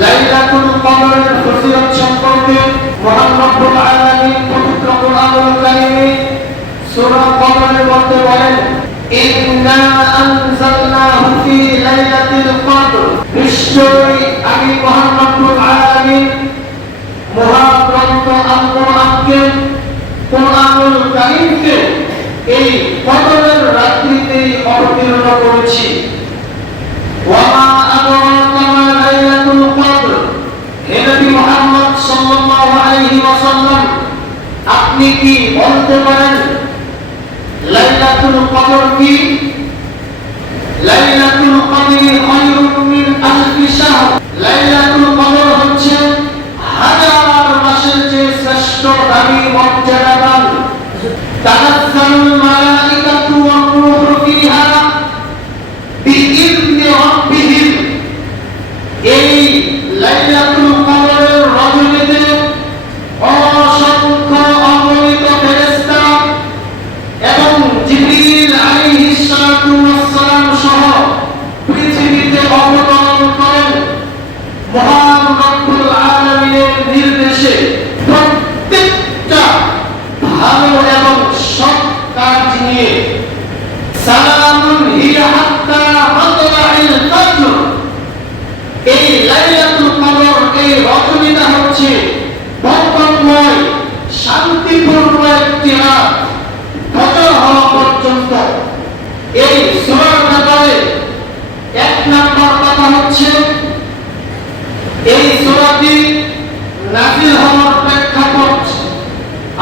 লাইলাতুল কদরের ফজিলত সম্পর্কে মহান রব্বুল আলামিন পবিত্র কোরআনুল কারীমে সূরা কদরের মধ্যে বলেন, ইন্না আনজালনাহু ফি লাইলাতিল কদর, নিশ্চয়ই আমি মহান রব্বুল আলামিন মহাগ্রন্থ আল কোরআনকে, কোরআনুল কারীমকে এই কদরের রাত্রিতে অবতীর্ণ করেছি। ওয়া মা আদরাকা মা লাইলাতুল কদর, হে নবী মুহাম্মদ সাল্লাল্লাহু আলাইহি ওয়াসাল্লাম, আপনি কি বলতে পারেন লাইলাতুল কদর কি? লাইলাতুল কদরি খায়রুম মিন আলফি শাহর, লাইলাতুল কদর হচ্ছে হাজার মাসের চেয়ে শ্রেষ্ঠ, দামি, মর্যাদাবান। তানাজ্জালুল মালাইকাতু ওয়ার রূহু ফিহা বিইذনি রাব্বিহিম, এই লাইলাতুল কদরের রজনীতে অসংখ্য অগণিত ফেরেশতা এবং জিবরিল আলাইহিস সালাতু ওয়াস সালাম সহ পৃথিবীতে অবতরণ করেন মহান রব্বুল আলামিনের নির্দেশে। প্রত্যেকটা ভালো এবং সৎ কাজ নিয়ে সালামুন হিয়া হাত্তা মাতলাইল ফজর, এই লাইলাতুল কদর, এই রজনীটা হচ্ছে বরকতময়, শান্তিপূর্ণ একটি রাত, ফজর হওয়া পর্যন্ত। এই সূরার ব্যাপারে এক নম্বর কথা হচ্ছে, এই সূরাটি নাযিল হওয়ার প্রেক্ষাপট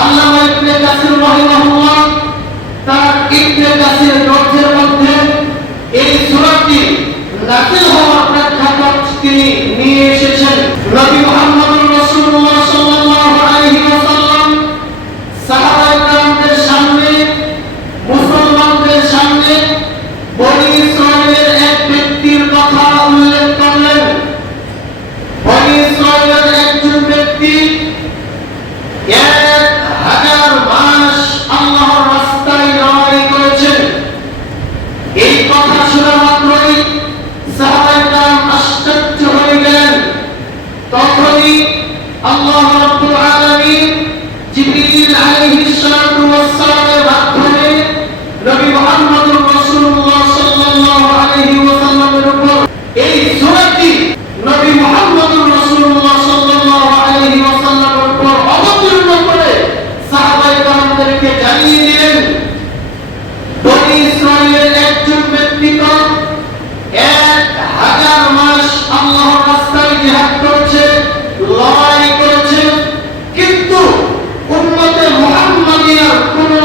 আল্লামা ইবনে কাসির রাহিমাহুল্লাহ তার ইবনে কাসির গ্রন্থের মধ্যে এই সূরাটি নাযিল হওয়ার প্রেক্ষাপট তিনি নিয়ে এসেছেন। নবী মুহাম্মদুর রাসূলুল্লাহ সাল্লাল্লাহু আলাইহি ওয়াসাল্লাম সাহাবায়ে কেরামদের সামনে, মুসলমানদের সামনে বনী ইসরাঈলের এক ব্যক্তির কথা উল্লেখ করলেন। বনী ইসরাঈলের একজন ব্যক্তি 1000 মাস আল্লাহর রাস্তায় লড়াই করেছেন। এই কথা শোনা মাত্রই সাহাবায়ে কেরাম আশ্চর্য হয়ে গেলেন। তখনই আল্লাহ রাব্বুল আলামিন জিবরিল আলাইহিস সালাতু ওয়াস সালামের মাধ্যমে নবী মুহাম্মদুর রাসূলুল্লাহ সাল্লাল্লাহু আলাইহি ওয়াসাল্লামের উপর এই সূরাটি নবী মুহাম্মদুর রাসূলুল্লাহ সাল্লাল্লাহু আলাইহি ওয়াসাল্লামের উপর অবতীর্ণ করে সাহাবায়ে কেরামদেরকে জানিয়ে দিলেন, বনী ইসরাঈলের একজন ব্যক্তি 1000 মাস আল্লাহর রাস্তায় জিহাদ করেছে, লড়াই করেছে, কিন্তু উম্মতে মুহাম্মাদিয়ার কোনো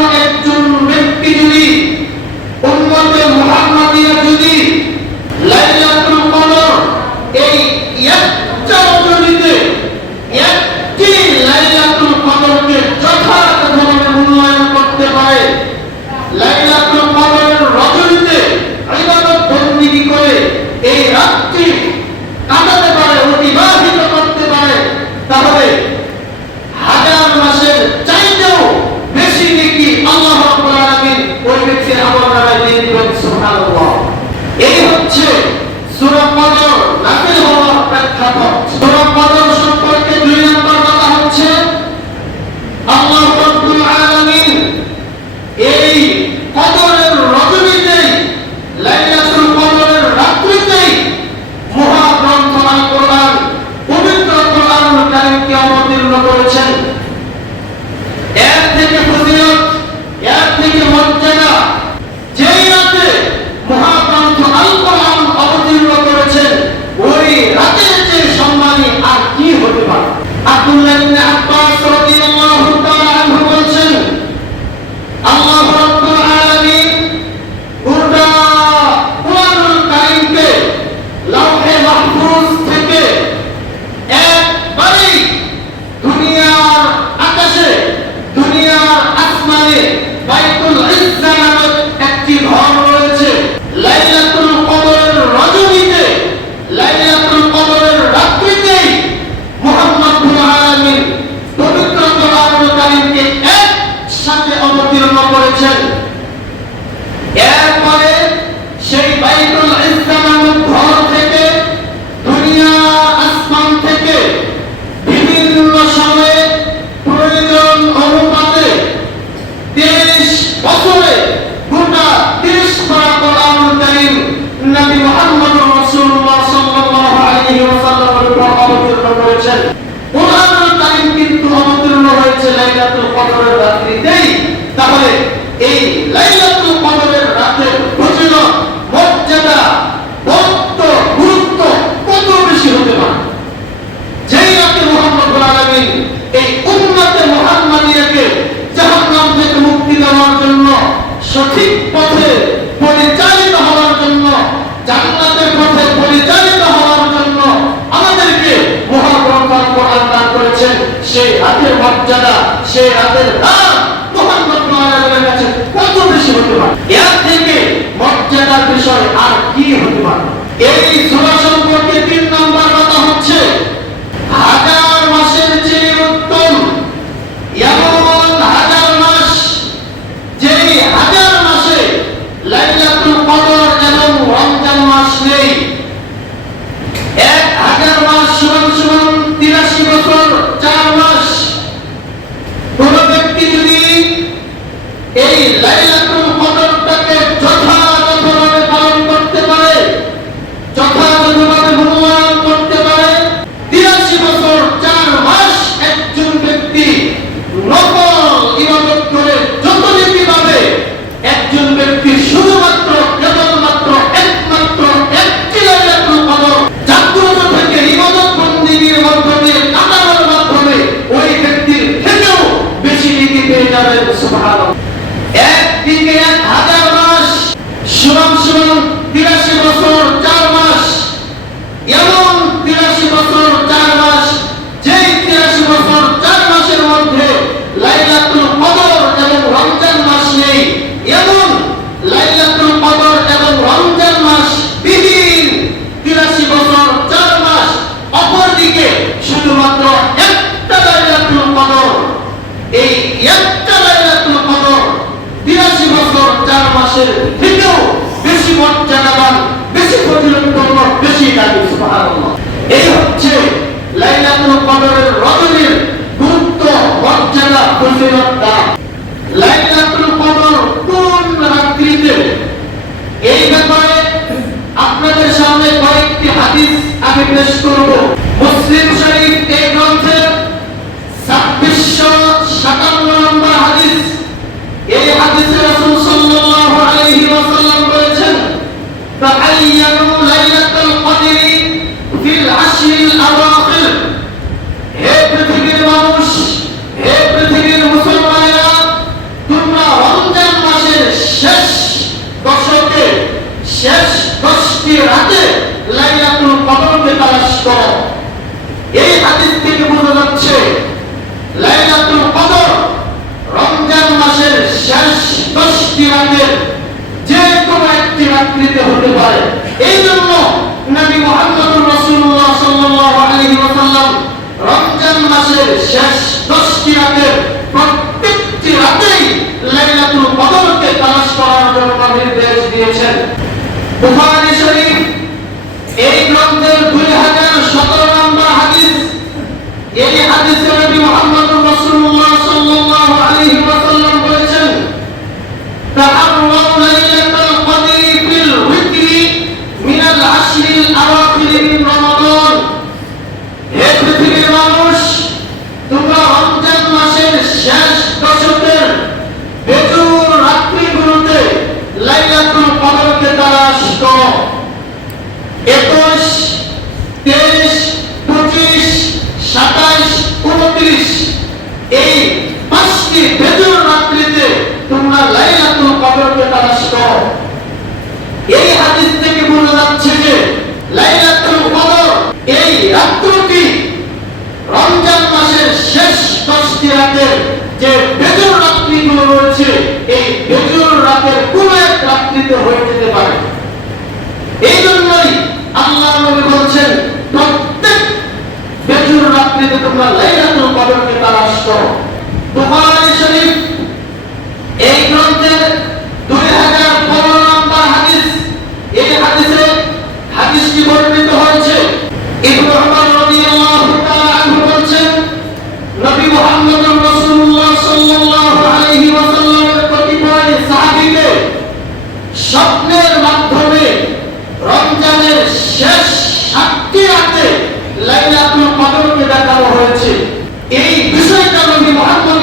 হয়েছে লাইলাতুল কদরের রাত্রিতেই, তাহলে এই লাইলাতুল কদরের রাতের ফজিলত, মর্যাদা, বক্ত, গুরুত্ব কত বেশি হতে পারে। যেই রাতে মুহাম্মদ আলামিন এই উম্মতে মুহাম্মাদিয়াকে জাহান্নাম থেকে মুক্তি দেওয়ার জন্য, সঠিক পথে পরিচালিত হওয়ার জন্য, জান্নাতের পথে পরিচালিত হওয়ার জন্য আমাদেরকে মহাগ্রন্থ কোরআন দান করেছেন, সেই রাতের মর্যাদা, সেই রাতের দাম মুহাম্মদ আলামিনের কাছে কত বেশি হতে পারে। এর থেকে মর্যাদার বিষয় আর কি হতে পারে। এই সূরা সম্পর্কে 3 নম্বর কথা হচ্ছে, হাজার মাসের চেয়ে উত্তম এমন হাজার মাস, যেই হাজার মাসে লাইলাতুল কদর এবং রমজান মাস নেই। 1000 মাস সমান 83 বছর 4 মাস। কোন ব্যক্তি যদি এই লাইলাতুল কদরটাকে যথাযথভাবে পালন করতে পারে, যথাযথভাবে মূল্যায়ন করতে পারে, 83 বছর 4 মাস একজন ব্যক্তি নফল ইবাদত করে যত নেকি পাবে, একজন ব্যক্তি শুধুমাত্র কেবলমাত্র একমাত্র একটি লাইলাতুল কদর জাগ্রত থেকে ইবাদত বন্দেগীর মাধ্যমে কাটানোর মাধ্যমে ওই ব্যক্তির থেকেও বেশি নেকি পেয়ে যাবেন। সুবহানাল্লাহ। একদিকে 1000 মাস সমান 83 বছর 4 মাস, এমন 83 বছর 4 মাস, যেই 83 বছর 4 মাসের মধ্যে লাইলাতুল কদর এবং রমজান মাস নেই, এমন লাইলাতুল কদর এবং রমজান মাস বিহীন 83 বছর 4 মাস। অপরদিকে শুধুমাত্র একটা লাইলাতুল কদর, এই একটা লাইলাতুল কদর 83 বছর 4 মাসের থেকেও বেশি মর্যাদাবান, বেশি ফজিলতপূর্ণ, বেশি দামি। সুবহানাল্লাহ। এই হচ্ছে লাইলাতুল কদরের রজনীর গুরুত্ব, মর্যাদা, ফজিলত, দাম। লাইলাতুল কদর কোন রাত্রিতে, এই ব্যাপারে আপনাদের সামনে কয়েকটি হাদিস আমি পেশ করব। মুসলিম শরীফ এই গ্রন্থের 2657 নম্বর হাদিস। এই হাদিসে রাসূল সাল্লাল্লাহু আলাইহি ওয়াসাল্লাম বলেছেন, তাআয়্যানু লাইলাতুল কদরি ফিল আশরিল আওয়াখির। হে পৃথিবীর মানুষ, হে পৃথিবীর মুসলমানেরা, তোমরা রমজান মাসের শেষ দশকে, শেষ 10টি রাতে লাইলাতুল কদরকে তালাশ করো। এই হাদিস থেকে বোঝা যাচ্ছে লাইলাতুল কদর রমজান মাসের শেষ 10টি রাতের যে কোনো একটি রাত্রিতে হতে পারে। এই জন্য নবী মুহাম্মদুর রাসূলুল্লাহ সাল্লাল্লাহু আলাইহি ওয়াসাল্লাম রমজান মাসের শেষ 10টি রাতের প্রত্যেকটি রাতেই লাইলাতুল কদরকে তালাশ করার জন্য নির্দেশ দিয়েছেন। বুখারী শরীফ এই গ্রন্থের 2017 নম্বর হাদিস। এই হাদিসে নবী মুহাম্মদুর রাসূলুল্লাহ সাল্লাল্লাহু আলাইহি ওয়াসাল্লাম বলেছেন, তাহাররাউ লাইলাতুল কদরি ফিল উইতরি মিনাল আশরিল আওয়াখির মিন রমাদান। হে পৃথিবীর মানুষ, তোমরা রমজান মাসের শেষ দশকের বেজুর রাত্রিগুলোতে লাইলাতুল কদরকে তালাশ করো। 21, 23, 25, 27, 29 এই 5টি বেজুর রাত্রিতে তোমরা লাইলাতুল কদরকে তালাশ করো। এই হাদিস থেকে বোঝা যাচ্ছে যে লাইলাতুল কদর এই রাত্রিটি রমজান মাসের শেষ 10টি রাতের যে বেজুর রাত্রিগুলো রয়েছে, এই বেজুর রাতের কোন এক রাত্রিতে হয়ে যেতে পারে। এই জন্যই আল্লাহ নবী বলছেন, প্রত্যেক বেজুর রাত্রিতে তোমরা লাইলাতুল কদরকে তালাশ করো। বুখারী শরীফ এই গ্রন্থের 2015 নম্বর হাদিস। এই হাদিসটি বর্ণিত হয়েছে ইবনে উমর রাদিয়াল্লাহু তাআলা আনহু বলেন, নবী মুহাম্মদুর রাসূলুল্লাহ সাল্লাল্লাহু আলাইহি ওয়াসাল্লামের কতিপয় সাহাবীকে স্বপ্নের মাধ্যমে রমজানের শেষ 7টি রাতে লাইলাতুল কদরকে দেখানো হয়েছে। এই বিষয়টা নবী মুহাম্মদ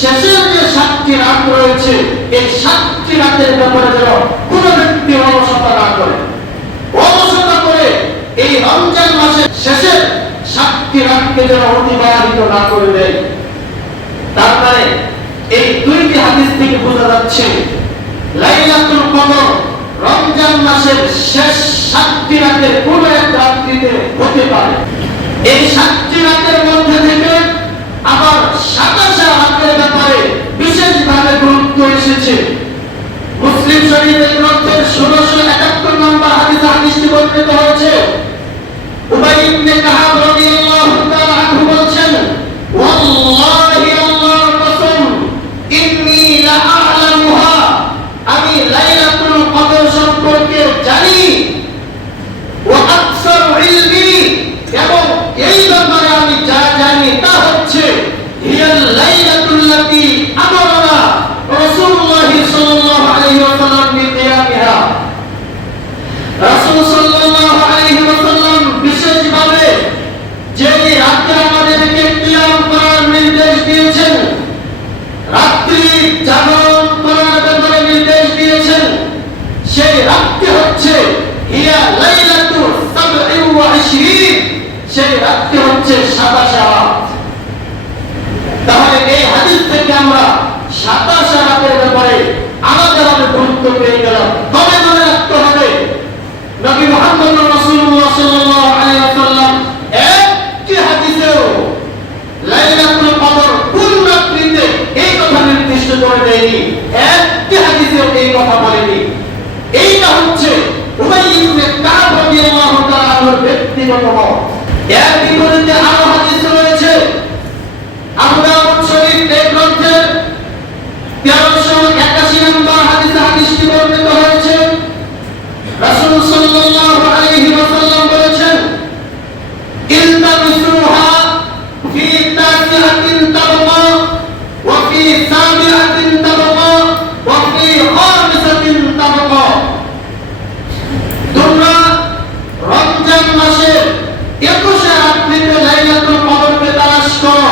শেষের যে 7টি রাত রয়েছে এই 7টি রাতের ব্যাপারে যেন কোনো ব্যক্তি অলসতা না করে, অলসতা করে এই রমজান মাসের শেষের 7টি রাতকে যেন অতিবাহিত না করে দেয়। তার মানে এই 2টি হাদিস থেকে বোঝা যাচ্ছে লাইলাতুল কদর রমজান মাসের শেষ 7টি রাতের কোন এক রাত্রিতে হতে পারে। এই 7টি রাতের মধ্যে থেকে আবার 27 রাতের ব্যাপারে বিশেষভাবে গুরুত্ব এসেছে। মুসলিম শরীফের গ্রন্থের 1671 নম্বর হাদিসটি বর্ণিত হয়েছে। উবাই ইবনে কাব রাদিয়াল্লাহু তাআলা আনহু বলেন, ওয়াল্লাহি আল্লাহর কসম, ইন্নী লা আ'লামুহা, আমি লাইলাতুল কদর সম্পর্কে জানি, ওয়া আকসারু ইলমি, এবং এই ব্যাপারে আমি যা জানি তা হচ্ছে হিয়াল লাইলাতুল্লাতী আমারানা রাসূলুল্লাহ সাল্লাল্লাহু আলাইহি ওয়াসাল্লাম বিকিয়ামিহা। রাসূল সাল্লাল্লাহু আলাইহি ওয়াসাল্লাম বিশেষভাবে যে রাতে আমাদেরকে কিয়াম করার নির্দেশ দিয়েছেন, রাত্রি জাগরণ করার ব্যাপারে নির্দেশ দিয়েছেন, সেই রাতটি হচ্ছে হিয়া লাইলাতু 27, সেই রাতটি হচ্ছে 27 রাত। তাহলে এই হাদিস থেকে আমরা 27 রাতের ব্যাপারে আলাদাভাবে গুরুত্ব পেয়ে গেলাম। তবে মনে রাখতে হবে নবী মুহাম্মদ রাসূলুল্লাহ সাল্লাল্লাহু আলাইহি ওয়াসাল্লাম একটি হাদিসেও লাইলাতুল কদর কোন রাত্রিতে এই কথা নির্দিষ্ট করে দেয়নি, একটি হাদিসেও এই কথা বলেনি। এইটা হচ্ছে উবাই ইবনে কাব রাদিয়াল্লাহু তাআলা আনহুর ব্যক্তিগত মত। এর বিপরীতে আরো হাদিস রয়েছে। আবু দাউদ শরীফ এই গ্রন্থের 1381 নম্বর হাদিসটি বর্ণিত হয়েছে। রাসূল সাল্লাল্লাহু আলাইহি ওয়াসাল্লাম বলেছেন, ইলতামিসুহা ফি তাসিআতিন তাবকা ওয়া ফি সাবিআতিন তাবকা ওয়া ফি খামিসাতিন তাবকা। তোমরা রমজান মাসের 21 রাত্রিতে লাইলাতুল কদরকে তালাশ করো,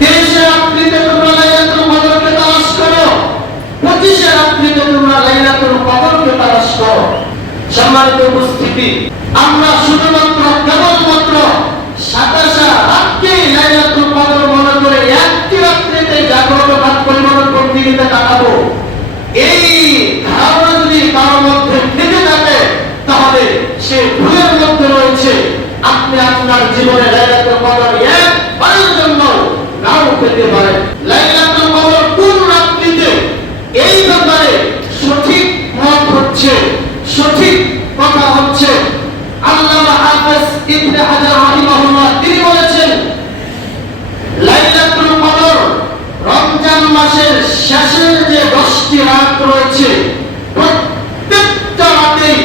23 রাত্রিতে তোমরা লাইলাতুল কদরকে তালাশ করো, 25 রাত্রিতে তোমরা লাইলাতুল কদরকে তালাশ করো। সম্মানিত উপস্থিতি, আমরা শুধুমাত্র কেবলমাত্র 27 রাতকেই লাইলাতুল কদর মনে করে একটি রাত্রিতে জাগ্রত রাত পরিমাণ প্রতিদিনে কাটাবো, এই ধারণা যদি কারোর মধ্যে থেকে থাকে তাহলে সে ভুলের মধ্যে রয়েছে। আপনি আপনার জীবনে লাইলাতুল কদর একবারের জন্য নাও পেতে পারেন। লাইলাতুল কদর কোন রাত্রিতে, এই ব্যাপারে সঠিক মত হচ্ছে, সঠিক কথা হচ্ছে আল্লামা হাফেজ ইবনে হাজার রাহিমাহুল্লাহ, তিনি বলেছেন লাইলাতুল কদর রমজান মাসের শেষের যে 10টি রাত রয়েছে প্রত্যেকটা রাতেই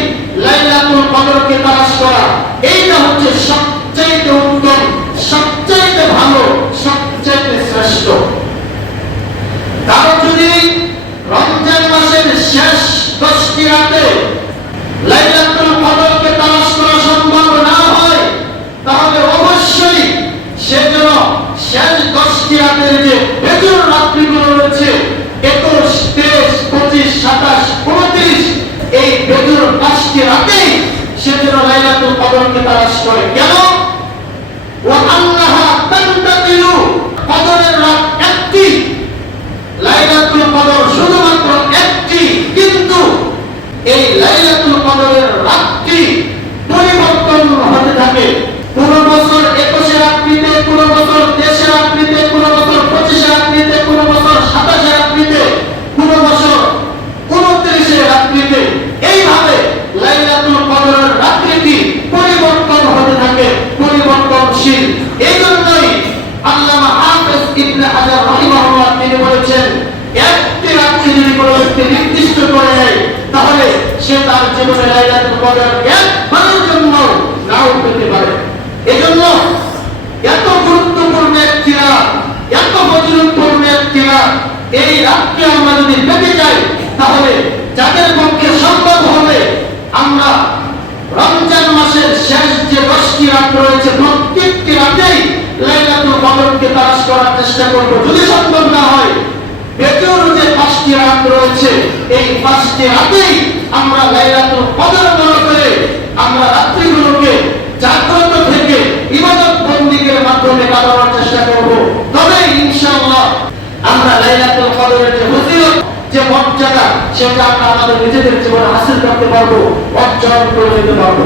লাইলাতুল কদরকে তালাশ করা, এইটা হচ্ছে সবচেয়ে উত্তম, সবচেয়ে ভালো, সবচেয়ে শ্রেষ্ঠ। কারণ যদি রমজান মাসের শেষ 10টি রাতে লাইলাতুল কদরকে তালাশ করা সম্ভব না হয় তাহলে অবশ্যই সেজন্য শেষ 10টি রাতের যে বেজর রাত্রিগুলো রয়েছে 21, 23, 25, 27, 29, এই বেজর 5টি রাতেই সেজন্য লাইলাতুল কদরকে তালাশ করে। কেন? ওয়া আল্লাহা তানতাকিলু, কদরের রাত একটি, লাইলাতুল কদর শুধুমাত্র একটি, কিন্তু এই লাইলাতুল কদরের রাতটি পরিবর্তন হতে থাকে। কোন বছর 21 রাত্রিতে, কোন বছর 23 রাত্রিতে, কোন বছর 25 রাত্রিতে, কোন বছর 27 রাত্রিতে, কোন বছর 29 রাত্রিতে, এইভাবে লাইলাতুল কদরের রাত্রিটি পরিবর্তন হতে থাকে, পরিবর্তনশীল। এই জন্যই আল্লামা হাফেজ ইবনে হাজার রাহিমাহুল্লাহ তিনি বলেছেন একটি রাত্রি যদি কোনো ব্যক্তি নির্দিষ্ট করে নেয় তাহলে সে তার জীবনে লাইলাতুল কদর একবারের জন্য নাও পেতে পারে। এজন্য এত গুরুত্বপূর্ণ একটি রাত, এত ফজিলতপূর্ণ একটি রাত, এই রাতকে আমরা যদি পেতে চাই তাহলে যাদের পক্ষে সম্ভব হবে আমরা রমজান মাসের শেষ যে 10টি রাত রয়েছে প্রত্যেকটি রাতেই লাইলাতুল কদরকে তালাশ করার চেষ্টা করব। যদি সম্ভব না হয়, বেজোর যে 5টি রাত রয়েছে, এই 5টি রাতেই আমরা লাইলাতুল কদর মনে করে আমরা রাত্রিগুলোকে জাগ্রত থেকে ইবাদত বন্দিগের মাধ্যমে কাটানোর চেষ্টা করব। তবে ইনশাআল্লাহ আমরা লাইলাতুল কদরের যে ফজিলত, যে মর্যাদা, সেটা আমরা আমাদের নিজেদের জীবনে হাসিল করতে পারবো, অর্জন করে নিতে পারবো।